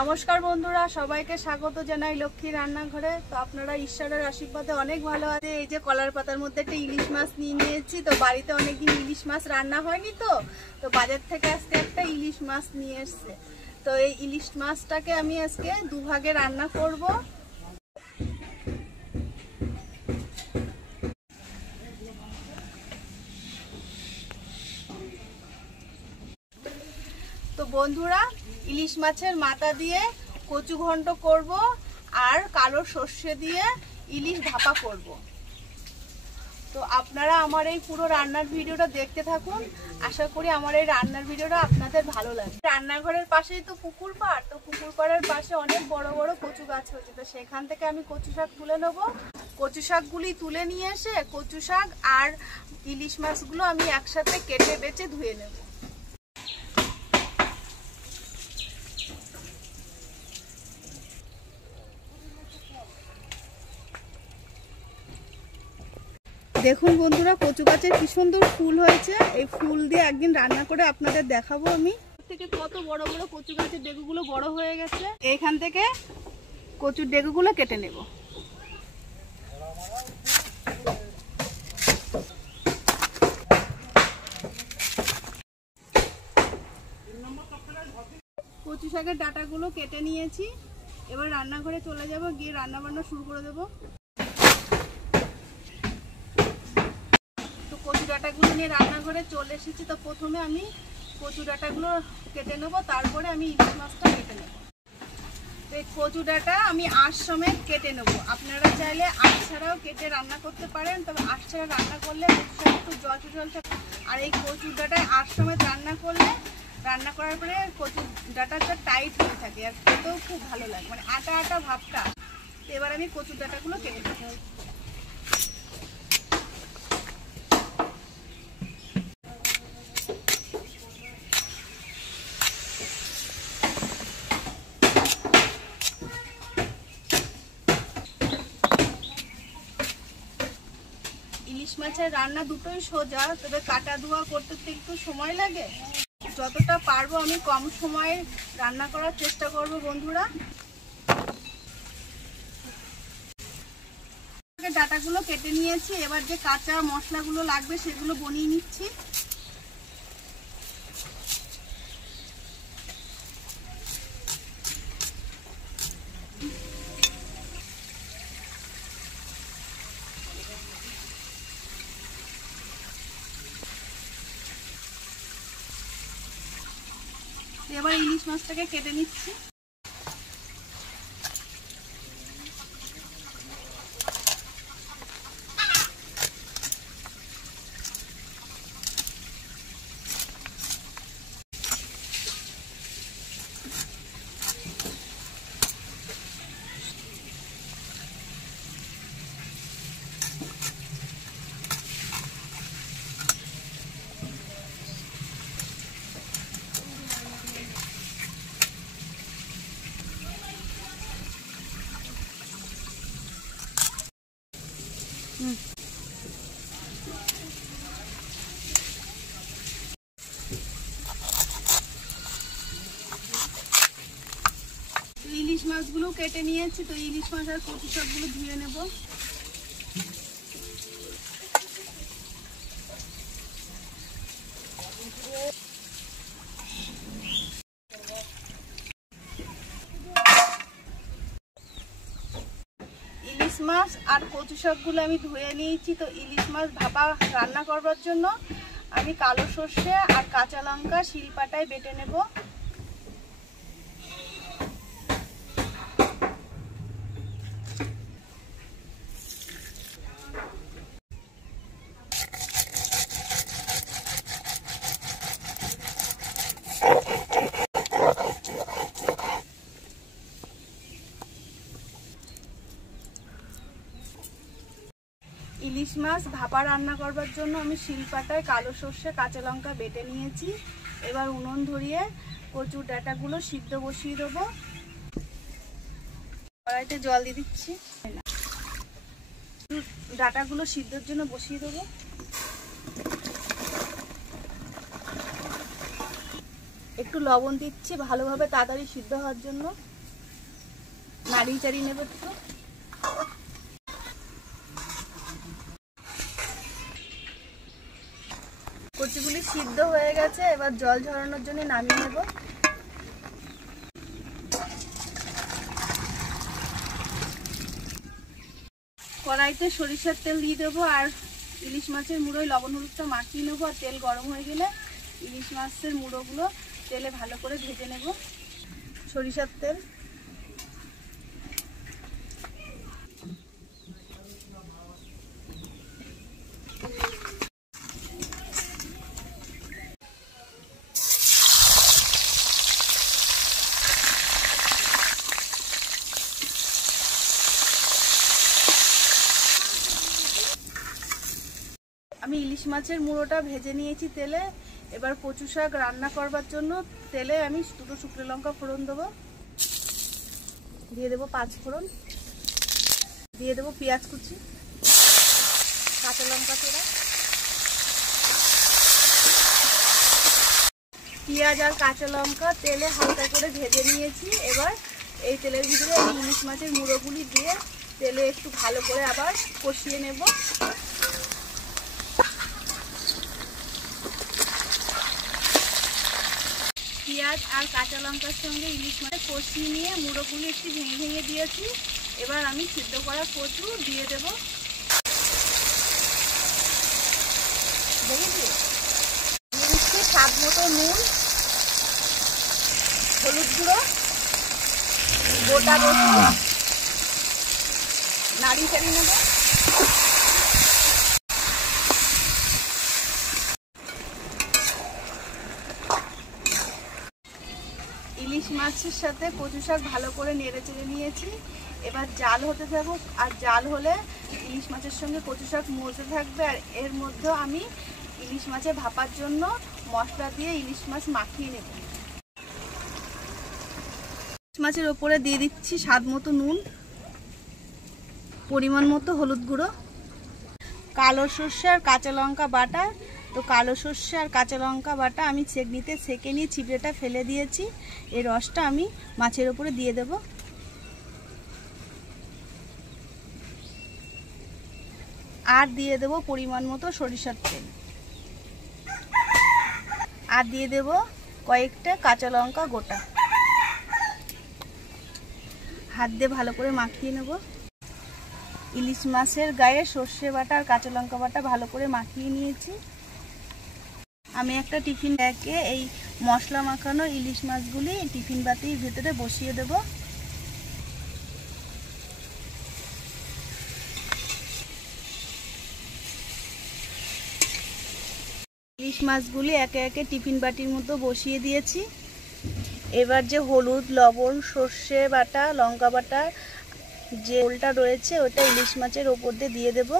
নমস্কার বন্ধুরা, সবাইকে স্বাগত জানাই লক্ষ্মী রান্নাঘরে। তো আপনারা ঈশ্বরের আশীর্বাদে অনেক ভালো আছে। এই যে কলার পাতার মধ্যে একটা ইলিশ মাছ নিয়ে নিয়েছি। তো বাড়িতে অনেকদিন ইলিশ মাছ রান্না হয়নি, তো বাজার থেকে আজকে একটা ইলিশ মাছ নিয়ে এসছে। তো এই ইলিশ মাছটাকে আমি আজকে দুভাগে রান্না করব। তো বন্ধুরা, ইলিশ মাছের মাথা দিয়ে কচু ঘন্ট করব আর কালো সর্ষে দিয়ে ইলিশ ভাপা করব। তো আপনারা আমার এই পুরো রান্নার ভিডিওটা দেখতে থাকুন। আশা করি আমার এই রান্নার ভিডিওটা আপনাদের ভালো লাগবে। রান্নাঘরের পাশেই তো পুকুর পাড়, তো পুকুর পাড়ের পাশে অনেক বড় বড় কচু গাছ হয়েছে। তো সেখান থেকে আমি কচু শাক তুলে নেবো। কচু শাকগুলি তুলে নিয়ে এসে কচু শাক আর ইলিশ মাছগুলো আমি একসাথে কেটে বেছে ধুয়ে নেব। দেখুন বন্ধুরা, কচু গাছের কি সুন্দর ফুল হয়েছে। এই ফুল দিয়ে একদিন রান্না করে আপনাদের দেখাবো আমি। থেকে কত বড় বড় কচু গাছের ডেগুগুলো বড় হয়ে গেছে। এইখান থেকে কচুর ডেগুগুলো কেটে নেব। কচু শাকের ডাঁটাগুলো কেটে নিয়েছি। এবার রান্নাঘরে চলে যাব, গিয়ে রান্না বান্না শুরু করে দেবো। কচু ডাঁটাগুলো নিয়ে রান্নাঘরে চলে এসেছি। তো প্রথমে আমি কচু ডাঁটাগুলো কেটে নেব, তারপরে আমি ইলিশ মাছটা কেটে নেব। তো এই কচু ডাঁটা আমি আঁশ সমেত কেটে নেব। আপনারা চাইলে আঁশ ছাড়াও কেটে রান্না করতে পারেন, তবে আঁশ ছাড়া রান্না করলে কচুটা একটু জল থাকে। আর এই কচু ডাঁটায় আঁশ সমেত রান্না করলে, রান্না করার পরে কচু ডাঁটাটা টাইট হয়ে থাকে আর খেতেও খুব ভালো লাগে, মানে আটা আটা ভাবটা। তো এবার আমি কচু ডাঁটাগুলো কেটে নেব। ইলিশ মাছের রান্না দুটোই সোজা, তবে কাটা ধোয়া করতে একটু সময় লাগে। যতটা পারবো আমি কম সময়ে রান্না করার চেষ্টা করব বন্ধুরা। ডাঁটাগুলো কেটে নিয়েছি। এবার যে কাঁচা মশলাগুলো লাগবে সেগুলো বানিয়ে নিচ্ছি। এবার ইলিশ মাছটাকে কেটে নিচ্ছি। ইলিশ মাছগুলো কেটে নিয়েছি। তো ইলিশ মাছ আর কচু শাকগুলো ধুয়ে নেব। ইলিশ মাছ আর কচু শাকগুলো আমি ধুয়ে নিয়েছি। তো ইলিশ মাছ ভাপা রান্না করবার জন্য আমি কালো সর্ষে আর কাঁচা লঙ্কা শিলপাটায় বেটে নেব। ইলিশ মাছ ভাপা রান্না করবার জন্য আমি শিলপাটায় কালো সর্ষে কাঁচা লঙ্কা বেটে নিয়েছি। এবার উনুন ধরিয়ে কচুর ডাঁটাগুলো সিদ্ধ বসিয়ে দেবো। কড়াইতে জল দিয়ে দিচ্ছি। ডাঁটাগুলো সিদ্ধর জন্য বসিয়ে দেবো। একটু একটু লবণ দিচ্ছি ভালোভাবে তাড়াতাড়ি সিদ্ধ হওয়ার জন্য। নাড়িয়ে চাড়িয়ে নেব একটু। কচুগুলি সিদ্ধ হয়ে গেছে, এবার জল ঝরানোর জন্য নামিয়ে নেব। কড়াইতে সরিষার তেল দিয়ে দেবো আর ইলিশ মাছের মুড়োয় লবণ হলুদটা মাখিয়ে নেবো। আর তেল গরম হয়ে গেলে ইলিশ মাছের মুড়োগুলো তেলে ভালো করে ভেজে নেব। সরিষার তেল, আমি ইলিশ মাছের মুড়োটা ভেজে নিয়েছি তেলে। এবার কচু শাক রান্না করবার জন্য তেলে আমি দুটো শুকনো লঙ্কা ফোড়ন দেবো। দিয়ে দেবো 5 ফোড়ন, দিয়ে দেবো পেঁয়াজ কুচি, কাঁচা লঙ্কা চেরা। পেঁয়াজ আর কাঁচা লঙ্কা তেলে হালকা করে ভেজে নিয়েছি। এবার এই তেলের ভিতরে এই ইলিশ মাছের মুড়োগুলি দিয়ে তেলে একটু ভালো করে আবার কষিয়ে নেব। পেঁয়াজ আর কাঁচা লঙ্কার সঙ্গে ইলিশ মাছ কষিয়ে নিয়ে মুড়োগুলি একটু ভেঙে ভেঙে দিয়েছি। এবার আমি সিদ্ধ করা কচু দিয়ে দেব। দিয়ে দিচ্ছি স্বাদ মতো নুন, হলুদ গুঁড়ো, গোটা রসুন, নাড়িয়ে চাড়িয়ে নেব। ইলিশ মাছের সাথে কচু শাক ভালো করে নেড়ে চেড়ে নিয়েছি। এবার জাল হতে থাকুক, আর জাল হলে ইলিশ মাছের সঙ্গে কচু শাক মজে থাকবে। আর এর মধ্যে আমি ইলিশ মাছে ভাপার জন্য মশলা দিয়ে ইলিশ মাছ মাখিয়ে নেব। ইলিশ মাছের ওপরে দিয়ে দিচ্ছি স্বাদ মতো নুন, পরিমাণ মতো হলুদ গুঁড়ো, কালো সর্ষে আর কাঁচা লঙ্কা বাটা। তো কালো সর্ষে আর কাঁচা লঙ্কা বাটা আমি ছেঁকনিতে ছেঁকে নিয়ে চিপড়েটা ফেলে দিয়েছি। এই রসটা আমি মাছের ওপরে দিয়ে দেব। আর দিয়ে দেব পরিমাণ মতো সরিষার তেল, আর দিয়ে দেব কয়েকটা কাঁচা লঙ্কা গোটা। হাত দিয়ে ভালো করে মাখিয়ে নেব। ইলিশ মাছের গায়ে সর্ষে বাটা আর কাঁচা লঙ্কা বাটা ভালো করে মাখিয়ে নিয়েছি। আমি একটা টিফিন ব্যাগে এই মশলা মাখানো ইলিশ মাছগুলি টিফিন বাটির ভিতরে বসিয়ে দেব। ইলিশ মাছগুলি একে একে টিফিন বাটির মতো বসিয়ে দিয়েছি। এবার যে হলুদ, লবণ, সর্ষে বাটা, লঙ্কা বাটা যে ওলটা রয়েছে ওটা ইলিশ মাছের ওপর দিয়ে দেব।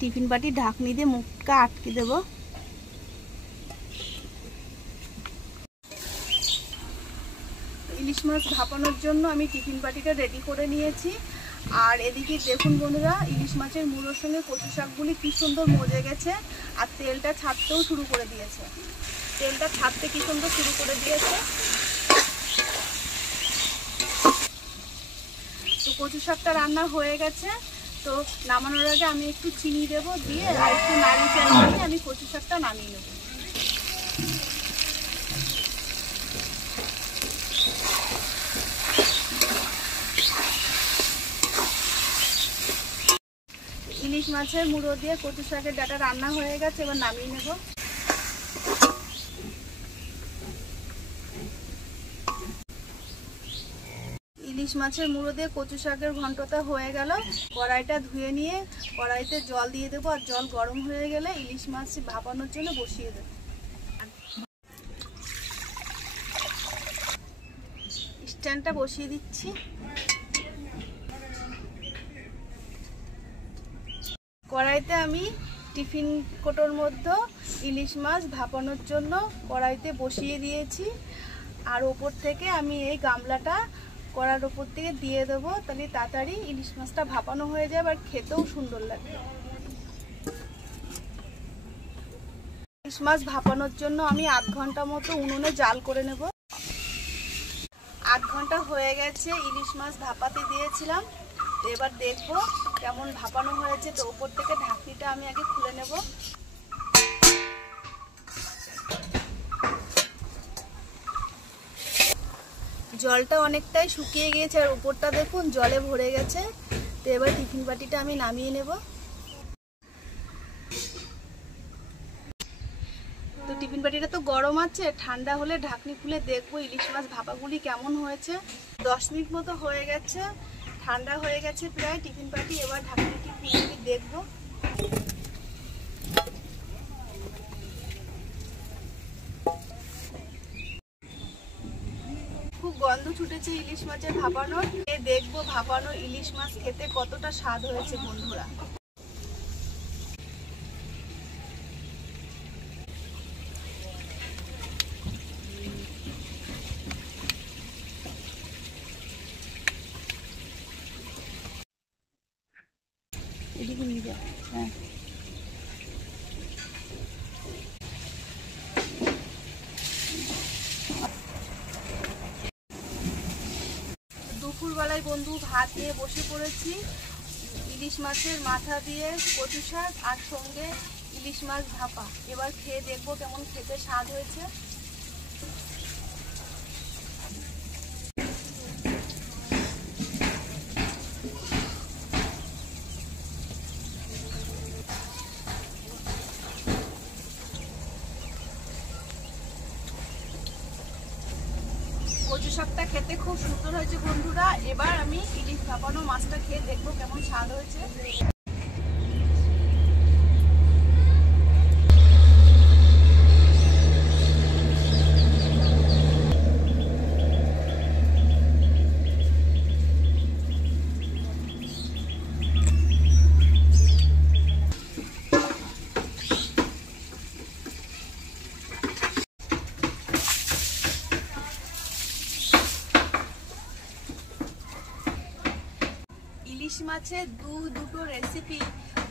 টিফিন বাটির ঢাকনি দিয়ে মুখটা আটকে দেব। ইলিশ মাছ ভাপানোর জন্য আমি টিফিন বাটিটা রেডি করে নিয়েছি। আর এদিকে দেখুন বন্ধুরা, ইলিশ মাছের মুড়োর সঙ্গে কচু শাকগুলি কি সুন্দর মজে গেছে। আর তেলটা ছাড়তেও শুরু করে দিয়েছে। তেলটা ছাড়তে কি সুন্দর শুরু করে দিয়েছে। তো কচু শাকটা রান্না হয়ে গেছে। তো নামানোর আগে আমি একটু চিনি দেব, দিয়ে আর একটু নাড়িয়ে চাড়িয়ে নিয়ে আমি কচু শাকটা নামিয়ে নেব। ইলিশ মাছের মুড়ো দিয়ে কচু শাকের ডাঁটা রান্না হয়ে গেছে, এবার নামিয়ে নেব। ইলিশ মাছের মুড়ো দিয়ে কচু শাকের ঘন্টটা হয়ে গেল। কড়াইটা ধুয়ে নিয়ে কড়াইতে জল দিয়ে দেবো। আর জল গরম হয়ে গেলে ইলিশ মাছ ভাপানোর জন্য বসিয়ে দেবো। স্ট্যান্ডটা বসিয়ে দিচ্ছি। কড়াইতে আমি টিফিন কোটোর মধ্যে ইলিশ মাছ ভাপানোর জন্য কড়াইতে বসিয়ে দিয়েছি। আর ওপর থেকে আমি এই গামলাটা কড়ার ওপর থেকে দিয়ে দেবো, তাহলে তাড়াতাড়ি ইলিশ মাছটা ভাপানো হয়ে যাবে আর খেতেও সুন্দর লাগবে। মাছ ভাপানোর জন্য আমি 8 ঘন্টা মতো উনুনে জাল করে নেব। 8 ঘন্টা হয়ে গেছে, ইলিশ মাছ ভাপাতে দিয়েছিলাম। এবার দেখবো কেমন ভাপানো হয়েছে। তো উপর থেকে ঢাকনিটা আমি আগে খুলে নেব। জলটা অনেকটাই শুকিয়ে গিয়েছে আর উপরটা দেখুন জলে ভরে গেছে। তো এবার টিফিন বাটিটা আমি নামিয়ে নেব। তো টিফিন বাটিটা তো গরম আছে, ঠান্ডা হলে ঢাকনি খুলে দেখবো ইলিশ মাছ ভাপাগুলি কেমন হয়েছে। 10 মিনিট মতো হয়ে গেছে, ঠান্ডা হয়ে গেছে প্রায় টিফিন বাটি। এবার ঢাকনিটি খুলে আমি দেখবো। খুব গন্ধ ছুটেছে ইলিশ মাছের ভাপানোর। দেখবো ভাপানো ইলিশ মাছ খেতে কতটা স্বাদ হয়েছে বন্ধুরা। এদিকে নিয়ে যা। হ্যাঁ, দুপুরবেলায় বন্ধু ভাত নিয়ে বসে পড়েছি। ইলিশ মাছের মাথা দিয়ে কচু শাক আর সঙ্গে ইলিশ মাছ ভাপা। এবার খেয়ে দেখবো কেমন খেতে স্বাদ হয়েছে। কচু শাকটা খেতে খুব সুন্দর হয়েছে বন্ধুরা। এবার আমি ইলিশ ভাপানো মাছটা খেয়ে দেখবো কেমন স্বাদ হয়েছে। ইলিশ মাছের দুটো রেসিপি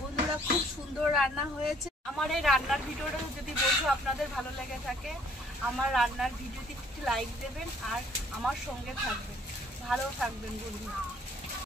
বন্ধুরা খুব সুন্দর রান্না হয়েছে। আমার এই রান্নার ভিডিওটা যদি বন্ধু আপনাদের ভালো লেগে থাকে, আমার রান্নার ভিডিওটি একটু লাইক দেবেন আর আমার সঙ্গে থাকবেন। ভালো থাকবেন বন্ধুরা।